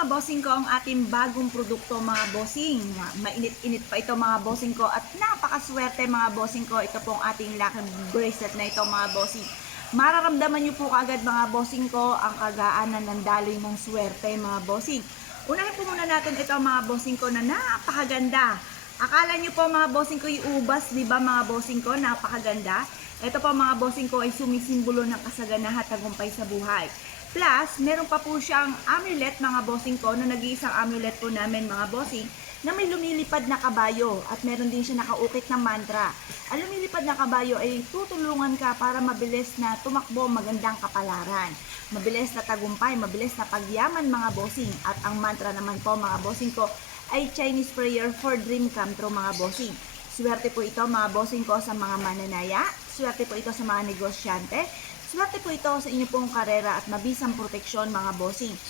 mga bossing ko ang ating bagong produkto mga bossing. Mainit-init pa ito mga bossing ko at napakaswerte mga bossing ko. Ito pong ating lucky bracelet na ito mga bossing. Mararamdaman nyo po kaagad mga bossing ko ang kagaanan ng daloy ng swerte mga bossing. Unahin po muna natin ito mga bossing ko na napakaganda. Akala nyo po mga bossing ko yung ubas, di ba mga bossing ko, napakaganda. Ito po mga bossing ko ay sumisimbolo ng kasaganahan at tagumpay sa buhay. Plus, meron pa po siyang amulet mga bossing ko, na nag-iisang amulet po namin mga bossing, na may lumilipad na kabayo at meron din siya nakaukit na mantra. Ang lumilipad na kabayo ay tutulungan ka para mabilis na tumakbo magandang kapalaran. Mabilis na tagumpay, mabilis na pagyaman mga bossing. At ang mantra naman po mga bossing ko ay Chinese prayer for dream come true mga bossing. Swerte po ito mga bossing ko sa mga mananaya, swerte po ito sa mga negosyante, swerte po ito sa inyo pong karera at mabisang proteksyon mga bossing.